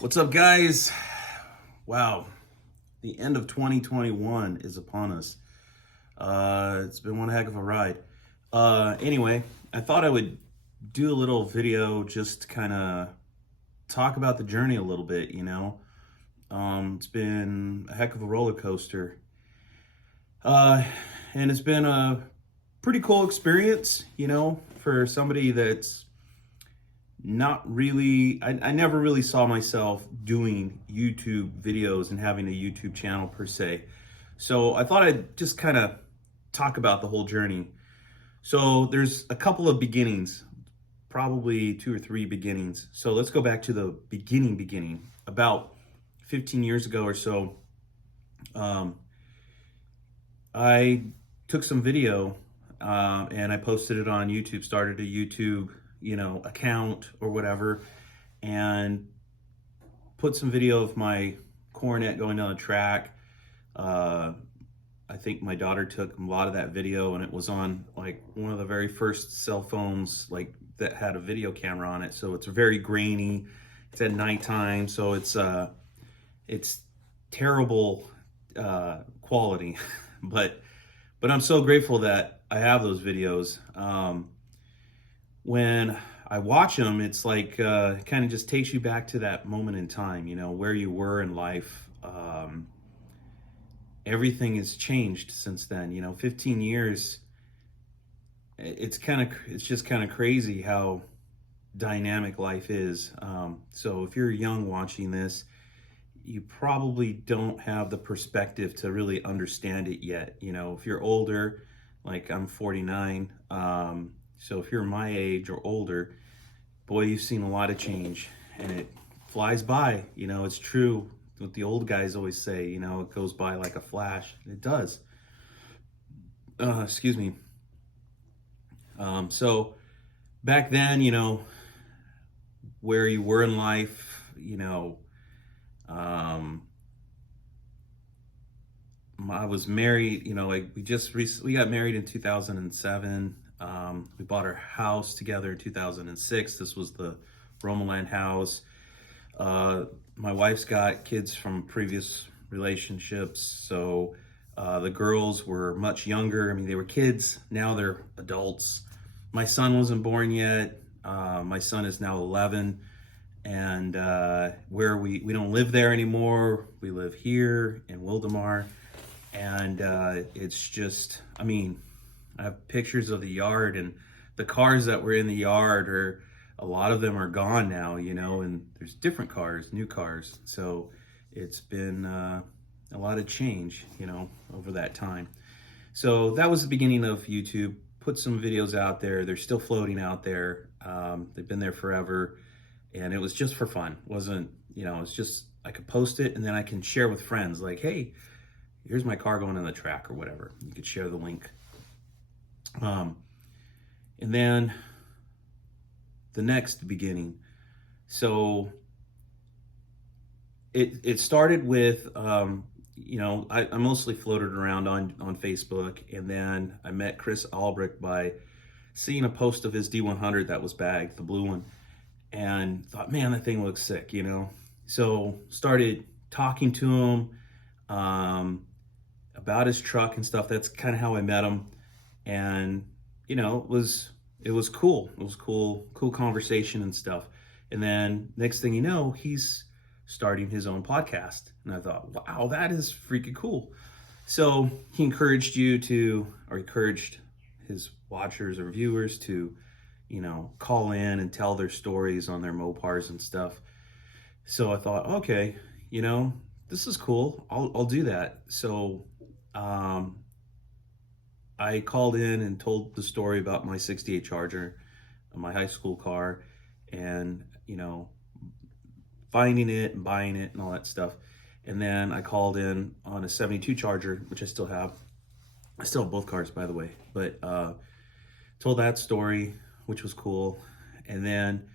What's up, guys? Wow, the end of 2021 is upon us. It's been one heck of a ride. Anyway, I thought I would do a little video just to kind of talk about the journey a little bit, It's been a heck of a roller coaster. Uh, and it's been a pretty cool experience, for somebody that's not really, I never really saw myself doing YouTube videos and having a YouTube channel per se. So I thought I'd just kind of talk about the whole journey. So there's a couple of beginnings, probably two or three beginnings. So let's go back to the beginning. About 15 years ago or so, I took some video and I posted it on YouTube, started a YouTube account or whatever, and put some video of my cornet going down the track. I think my daughter took a lot of that video, and it was on like one of the very first cell phones like that had a video camera on it. So it's very grainy. It's at nighttime, so it's terrible quality, but I'm so grateful that I have those videos. When I watch them, it's like kind of just takes you back to that moment in time, where you were in life. Everything has changed since then, 15 years. It's just kind of crazy how dynamic life is. So if you're young watching this, you probably don't have the perspective to really understand it yet. If you're older, like I'm 49, so if you're my age or older, boy, you've seen a lot of change, and it flies by. It's true what the old guys always say, it goes by like a flash. It does. Excuse me. So back then, where you were in life, I was married, like we got married in 2007. We bought our house together in 2006. This was the Romaland house. My wife's got kids from previous relationships, so the girls were much younger. I mean, they were kids, now they're adults. My son wasn't born yet. My son is now 11, and where we don't live there anymore. We live here in Wildemar, and it's just, I have pictures of the yard, and the cars that were in the yard a lot of them are gone now, and there's different cars, new cars. So it's been a lot of change, over that time. So that was the beginning of YouTube. Put some videos out there. They're still floating out there. They've been there forever, and it was just for fun. It wasn't, it's just, I could post it and then I can share with friends like, hey, here's my car going on the track or whatever. You could share the link. And then the next beginning. So it started with, I mostly floated around on Facebook, and then I met Chris Albrecht by seeing a post of his D100 that was bagged, the blue one, and thought, man, that thing looks sick, So started talking to him about his truck and stuff. That's kind of how I met him. And, it was cool. It was cool conversation and stuff. And then next thing you know, he's starting his own podcast. And I thought, wow, that is freaking cool. So he encouraged his watchers or viewers to, call in and tell their stories on their Mopars and stuff. So I thought, okay, this is cool. I'll do that. So, I called in and told the story about my 68 Charger, my high school car, and, finding it and buying it and all that stuff. And then I called in on a 72 Charger, which I still have. I still have both cars, by the way, but told that story, which was cool. And then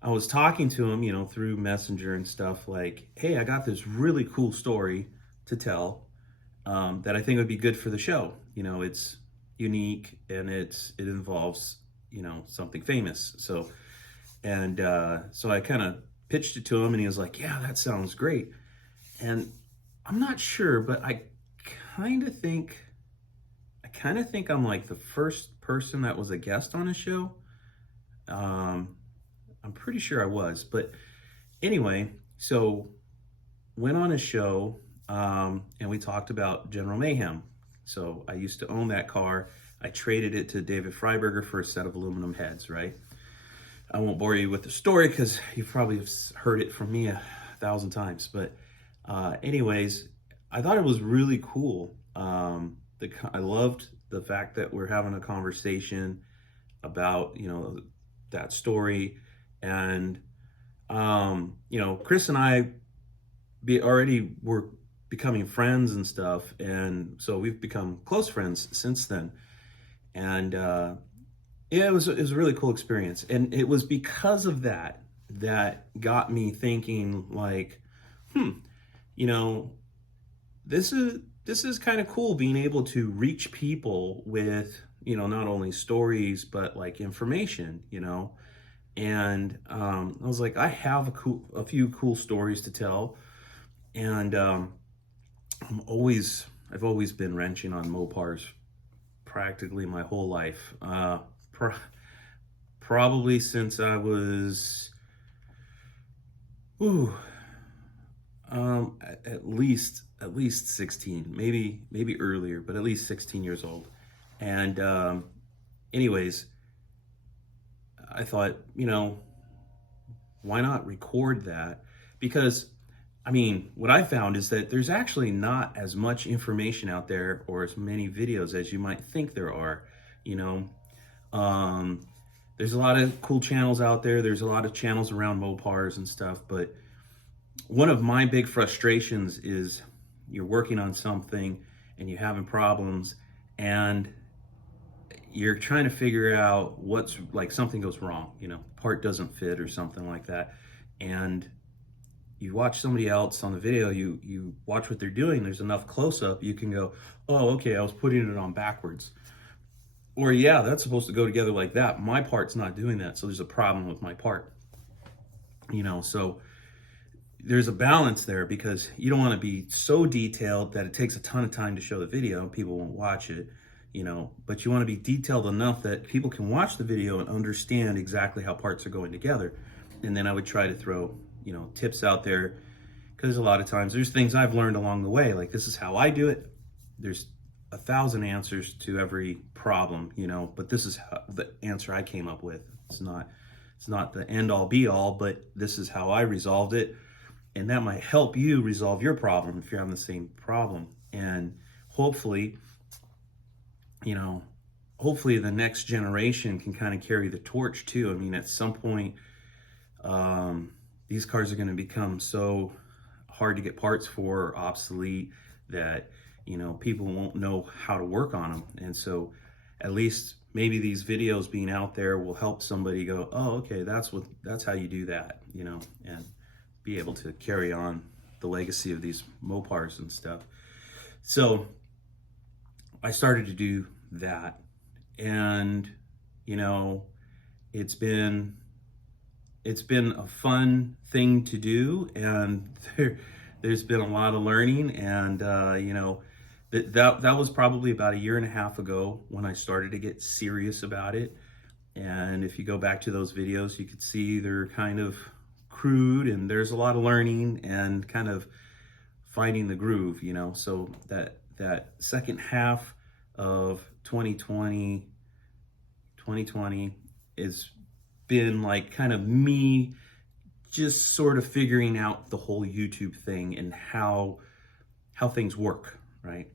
I was talking to him, through Messenger and stuff, like, hey, I got this really cool story to tell that I think would be good for the show. It's unique, and it involves, something famous. So I kind of pitched it to him, and he was like, yeah, that sounds great. And I'm not sure, but I kind of think I'm like the first person that was a guest on a show. I'm pretty sure I was, but anyway, so went on a show, and we talked about General Mayhem. So I used to own that car. I traded it to David Freiberger for a set of aluminum heads, right? I won't bore you with the story because you probably have heard it from me 1,000 times. But anyways, I thought it was really cool. I loved the fact that we're having a conversation about, that story. And, Chris and I already were becoming friends and stuff. And so we've become close friends since then. And yeah, it was a really cool experience. And it was because of that got me thinking, like, this is kind of cool, being able to reach people with, not only stories, but like information, and I was like, I have a few cool stories to tell. And I've always been wrenching on Mopars practically my whole life. Probably since I was, at least 16, maybe earlier, but at least 16 years old. And anyways, I thought, why not record that? Because what I found is that there's actually not as much information out there, or as many videos as you might think there are. There's a lot of cool channels out there. There's a lot of channels around Mopars and stuff. But one of my big frustrations is you're working on something and you're having problems, and you're trying to figure out what's, like, something goes wrong, part doesn't fit or something like that. And you watch somebody else on the video, you watch what they're doing, there's enough close up, you can go, oh, okay, I was putting it on backwards. Or, yeah, that's supposed to go together like that. My part's not doing that, so there's a problem with my part. So there's a balance there, because you don't want to be so detailed that it takes a ton of time to show the video and people won't watch it, but you want to be detailed enough that people can watch the video and understand exactly how parts are going together. And then I would try to throw, tips out there, because a lot of times there's things I've learned along the way, like, this is how I do it. There's 1,000 answers to every problem, but this is the answer I came up with. It's not the end all be all, but this is how I resolved it. And that might help you resolve your problem if you're having the same problem. And hopefully the next generation can kind of carry the torch too. At some point, these cars are going to become so hard to get parts for, or obsolete, that, people won't know how to work on them. And so at least maybe these videos being out there will help somebody go, oh, okay, that's how you do that, and be able to carry on the legacy of these Mopars and stuff. So I started to do that, and it's been a fun thing to do, and there's been a lot of learning. And that was probably about 1.5 years ago when I started to get serious about it. And if you go back to those videos, you could see they're kind of crude, and there's a lot of learning and kind of finding the groove, so that second half of 2020 has been like kind of me just sort of figuring out the whole YouTube thing and how things work, right?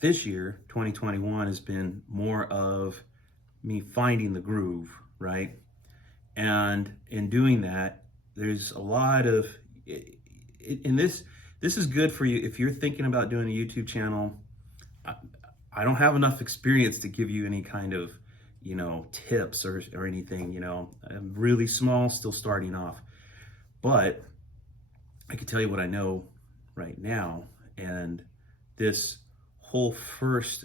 This year, 2021, has been more of me finding the groove, right? And in doing that, there's a lot of, and this is good for you if you're thinking about doing a YouTube channel. I don't have enough experience to give you any kind of, tips or anything. I'm really small, still starting off. But I can tell you what I know right now. And this whole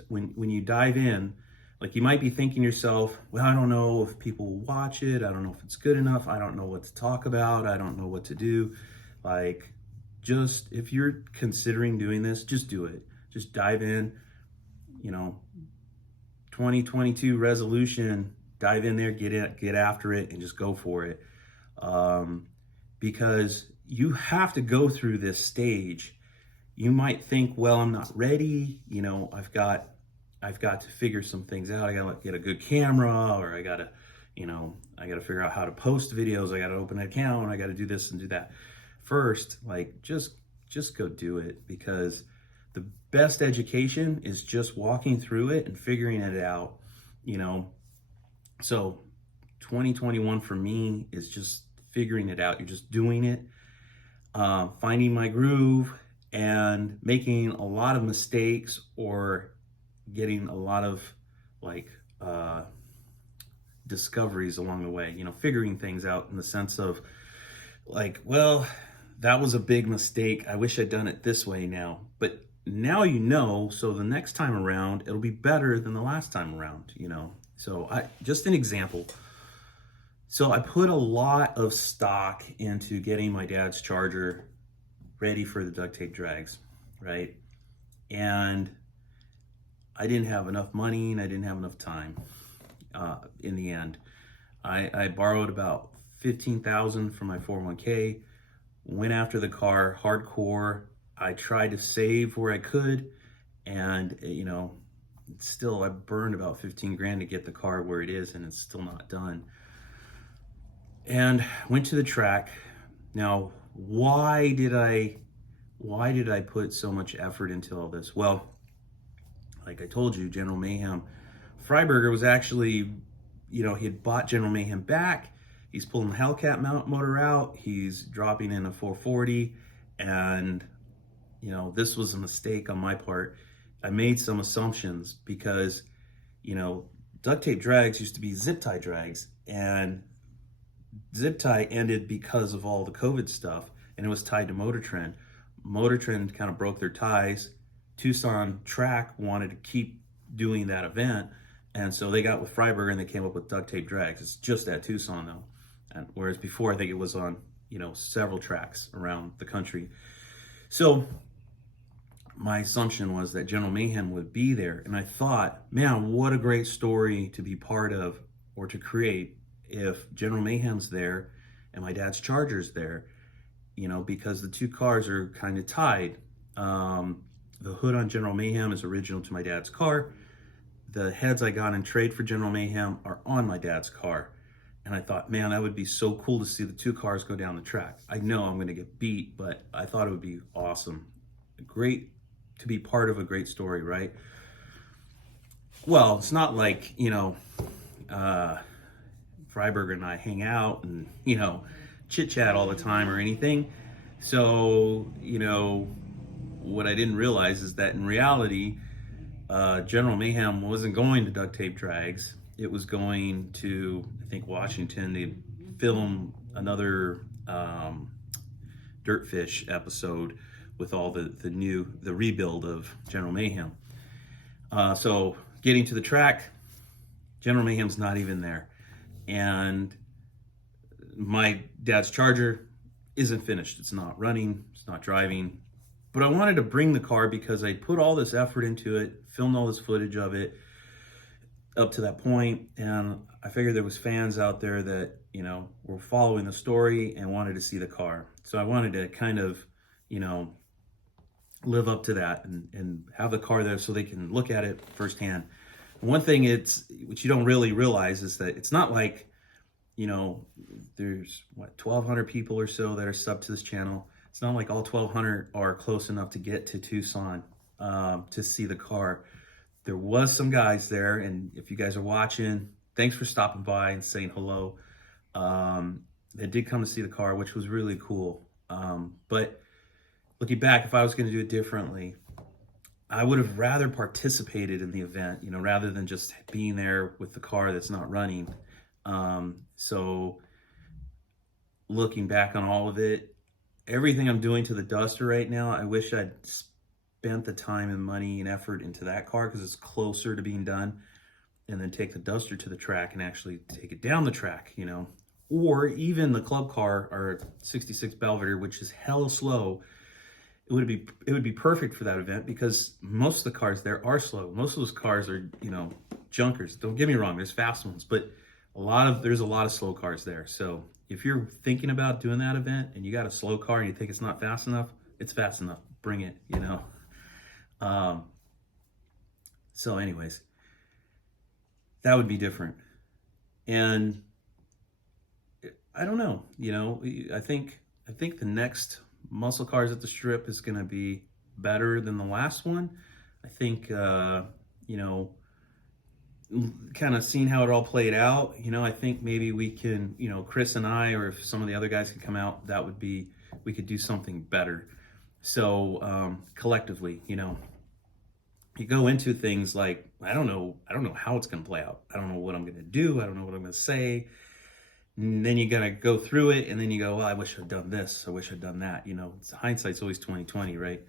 when you dive in, Like, you might be thinking to yourself, well, I don't know if people will watch it. I don't know if it's good enough. I don't know what to talk about. I don't know what to do. Like, just if you're considering doing this, just do it. Just dive in, you know, 2022 resolution, dive in there, get after it, and just go for it. Because you have to go through this stage. You might think, well, I'm not ready. You know, I've got to figure some things out. I got to get a good camera, or I got to, I got to figure out how to post videos. I got to open an account. I got to do this and do that. First, like, just go do it, because the best education is just walking through it and figuring it out, So 2021 for me is just figuring it out. You're just doing it, finding my groove, and making a lot of mistakes, or getting a lot of discoveries along the way, figuring things out in the sense of like, well, that was a big mistake. I wish I'd done it this way now. But now so the next time around, it'll be better than the last time around, So just an example. So I put a lot of stock into getting my dad's charger ready for the duct tape drags, right? And I didn't have enough money, and I didn't have enough time. In the end, I borrowed about $15,000 from my 401k, went after the car hardcore. I tried to save where I could, and still I burned about 15 grand to get the car where it is, and it's still not done. And went to the track. Now, why did I put so much effort into all this? Well, like I told you, General Mayhem, Freiberger was actually, he had bought General Mayhem back. He's pulling the Hellcat motor out. He's dropping in a 440. And, this was a mistake on my part. I made some assumptions because, duct tape drags used to be zip tie drags. And zip tie ended because of all the COVID stuff. And it was tied to Motor Trend. Motor Trend kind of broke their ties. Tucson Track wanted to keep doing that event, and so they got with Freiberger and they came up with duct tape drags. It's just at Tucson though, and whereas before I think it was on several tracks around the country. So my assumption was that General Mayhem would be there, and I thought, man, what a great story to be part of or to create if General Mayhem's there and my dad's Charger's there, because the two cars are kind of tied. The hood on General Mayhem is original to my dad's car. The heads I got in trade for General Mayhem are on my dad's car. And I thought, man, that would be so cool to see the two cars go down the track. I know I'm going to get beat, but I thought it would be awesome. Great to be part of a great story, right? Well, it's not like, Freiberger and I hang out and, chit chat all the time or anything. So, what I didn't realize is that in reality, General Mayhem wasn't going to duct tape drags. It was going to, I think, Washington to film another Dirtfish episode with all the rebuild of General Mayhem. So getting to the track, General Mayhem's not even there. And my dad's Charger isn't finished. It's not running, it's not driving. But I wanted to bring the car because I put all this effort into it, filmed all this footage of it up to that point, and I figured there was fans out there that, were following the story and wanted to see the car. So I wanted to kind of, live up to that and have the car there so they can look at it firsthand. One thing which you don't really realize is that it's not like, there's 1,200 people or so that are subbed to this channel. It's not like all 1,200 are close enough to get to Tucson to see the car. There was some guys there, and if you guys are watching, thanks for stopping by and saying hello. They did come to see the car, which was really cool. But looking back, if I was going to do it differently, I would have rather participated in the event, rather than just being there with the car that's not running. So looking back on all of it, everything I'm doing to the Duster right now, I wish I'd spent the time and money and effort into that car because it's closer to being done. and then take the Duster to the track and actually take it down the track, you know. Or even the club car, our 66 Belvedere, which is hella slow. It would be perfect for that event because most of the cars there are slow. Most of those cars are, you know, junkers. Don't get me wrong, there's fast ones, but there's a lot of slow cars there. So if you're thinking about doing that event and you got a slow car and you think it's not fast enough, it's fast enough. Bring it, you know. So anyways, that would be different. And I don't know, you know, I think the next muscle cars at the Strip is going to be better than the last one. I think, you know, kind of seeing how it all played out, you know, I think maybe we can, you know, Chris and I, or if some of the other guys could come out, we could do something better. So collectively, you know, you go into things like, I don't know how it's going to play out. I don't know what I'm going to do. I don't know what I'm going to say. And then you got to go through it, and then you go, well, I wish I'd done this. I wish I'd done that. You know, hindsight's always 20/20, right?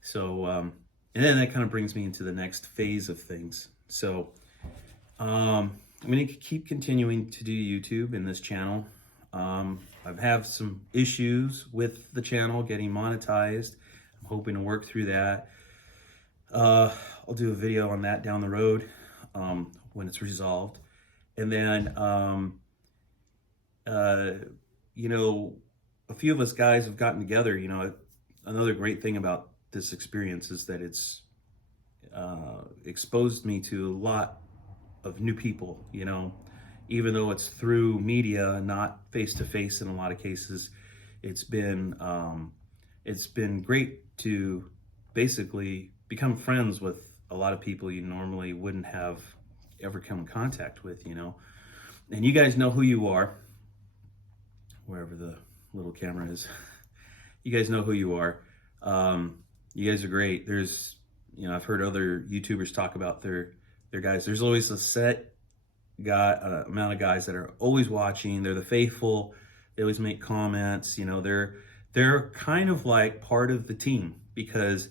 So, and then that kind of brings me into the next phase of things. So, I'm going to keep continuing to do YouTube in this channel. I've had some issues with the channel getting monetized. I'm hoping to work through that. I'll do a video on that down the road when it's resolved. And then, you know, a few of us guys have gotten together. You know, another great thing about this experience is that it's exposed me to a lot of new people, you know, even though it's through media, not face to face in a lot of cases. It's been great to basically become friends with a lot of people you normally wouldn't have ever come in contact with, you know. And you guys know who you are, wherever the little camera is. You guys know who you are. You guys are great. There's, you know, I've heard other YouTubers talk about their guys. There's always a set amount of guys that are always watching. They're the faithful. They always make comments. You know, they're kind of like part of the team because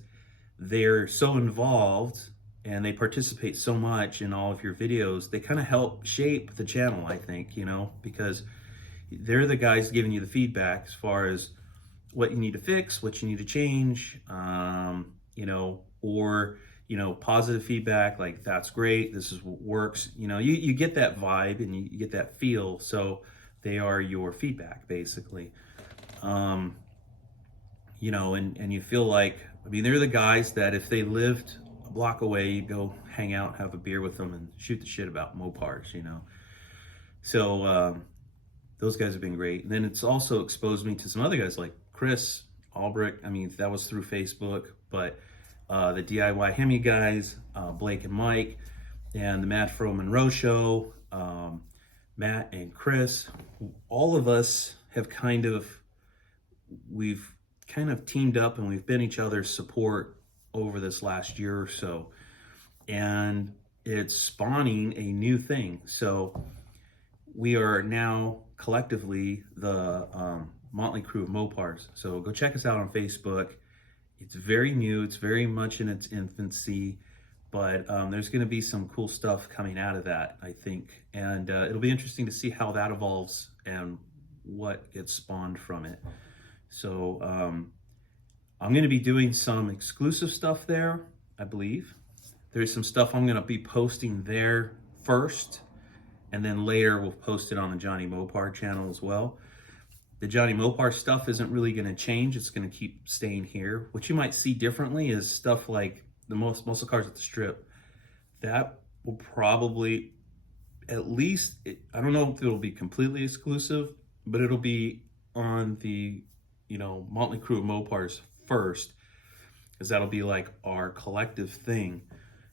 they're so involved and they participate so much in all of your videos. They kind of help shape the channel, I think, you know, because they're the guys giving you the feedback as far as what you need to fix, what you need to change, you know, or, you know, positive feedback, like that's great, this is what works. You know, you get that vibe and you get that feel. So they are your feedback, basically. You know, and you feel like, I mean, they're the guys that if they lived a block away, you'd go hang out, have a beer with them and shoot the shit about Mopars, you know. So those guys have been great. And then it's also exposed me to some other guys like Chris Albrecht. I mean, that was through Facebook, but the DIY Hemi guys, Blake and Mike, and the Matt Fro Monroe Show, Matt and Chris, all of us have we've kind of teamed up and we've been each other's support over this last year or so. And it's spawning a new thing. So we are now collectively the Motley Crew of Mopars. So go check us out on Facebook. It's very new. It's very much in its infancy, but there's going to be some cool stuff coming out of that, I think. And it'll be interesting to see how that evolves and what gets spawned from it. So I'm going to be doing some exclusive stuff there, I believe. There's some stuff I'm going to be posting there first, and then later we'll post it on the Jonny Mopar channel as well. The Jonny Mopar stuff isn't really going to change. It's going to keep staying here. What you might see differently is stuff like the muscle cars at the Strip. That will probably, at least, I don't know if it'll be completely exclusive, but it'll be on the, you know, Motley Crew of Mopars first, because that'll be like our collective thing.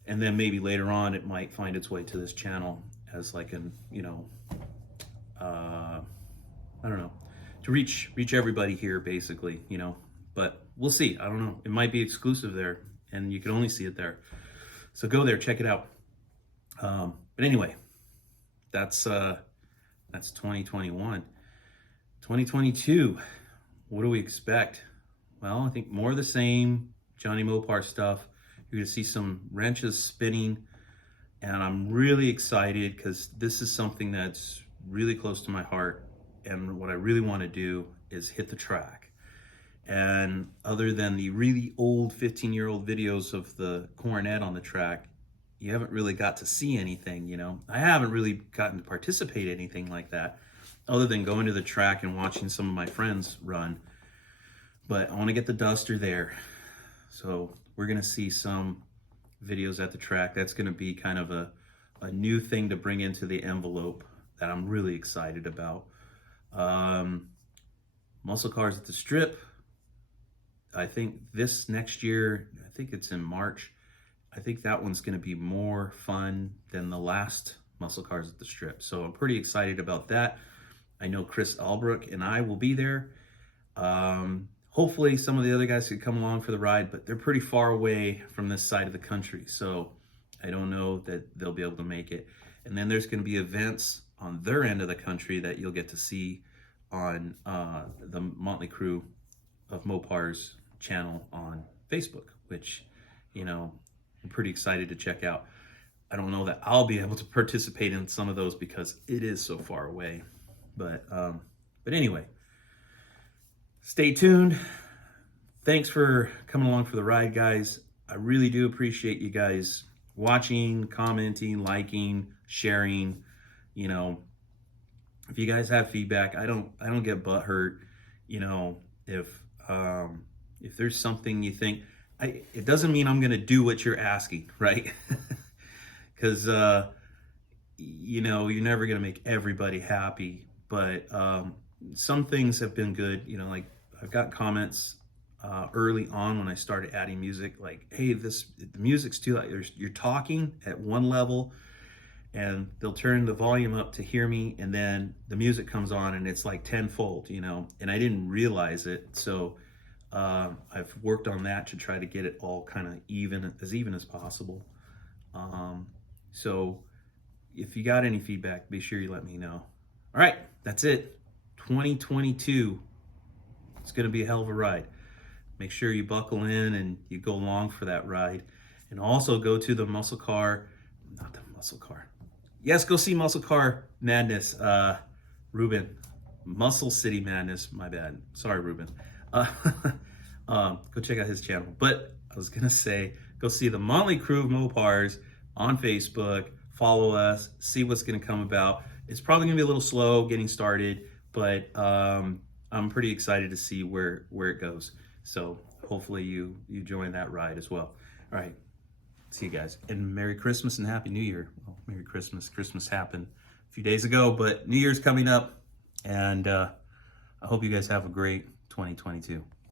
And then maybe later on it might find its way to this channel as like an, you know, I don't know, to reach everybody here, basically, you know. But we'll see. I don't know. It might be exclusive there, and you can only see it there. So go there, check it out. But anyway, that's 2021. 2022. What do we expect? Well, I think more of the same. Jonny Mopar stuff. You're gonna see some wrenches spinning, And I'm really excited because this is something that's really close to my heart. And what I really want to do is hit the track. And other than the really old 15-year-old videos of the cornet on the track, you haven't really got to see anything, you know. I haven't really gotten to participate in anything like that, other than going to the track and watching some of my friends run. But I want to get the duster there. So we're going to see some videos at the track. That's going to be kind of a new thing to bring into the envelope that I'm really excited about. Muscle cars at the strip. I think this next year, I think it's in March, I think that one's going to be more fun than the last Muscle Cars at the Strip. So I'm pretty excited about that. I know Chris Albrook and I will be there. Hopefully some of the other guys could come along for the ride, but they're pretty far away from this side of the country. So I don't know that they'll be able to make it. And then there's going to be events on their end of the country that you'll get to see on the Motley Crew of Mopar's channel on Facebook, which, you know, I'm pretty excited to check out. I don't know that I'll be able to participate in some of those because it is so far away. But anyway, stay tuned. Thanks for coming along for the ride, guys. I really do appreciate you guys watching, commenting, liking, sharing. You know, if you guys have feedback, I don't get butthurt. You know, if there's something you think, it doesn't mean I'm gonna do what you're asking, right? Because you know, you're never gonna make everybody happy. But some things have been good. You know, like I've got comments early on when I started adding music, like, hey, the music's too loud. You're talking at one level, and they'll turn the volume up to hear me, and then the music comes on and it's like tenfold, you know, and I didn't realize it. So I've worked on that to try to get it all kind of even as possible. So if you got any feedback, be sure you let me know. All right, that's it. 2022. It's going to be a hell of a ride. Make sure you buckle in and you go along for that ride. And also go to the Muscle Car, not the Muscle Car. Yes, go see Muscle Car Madness, Ruben. Muscle City Madness, my bad. Sorry, Ruben. Go check out his channel. But I was gonna say, go see the Motley Crew of Mopars on Facebook. Follow us. See what's gonna come about. It's probably gonna be a little slow getting started, but I'm pretty excited to see where it goes. So hopefully you join that ride as well. All right. See you guys. And Merry Christmas and Happy New Year. Well, Merry Christmas. Christmas happened a few days ago, but New Year's coming up. And I hope you guys have a great 2022.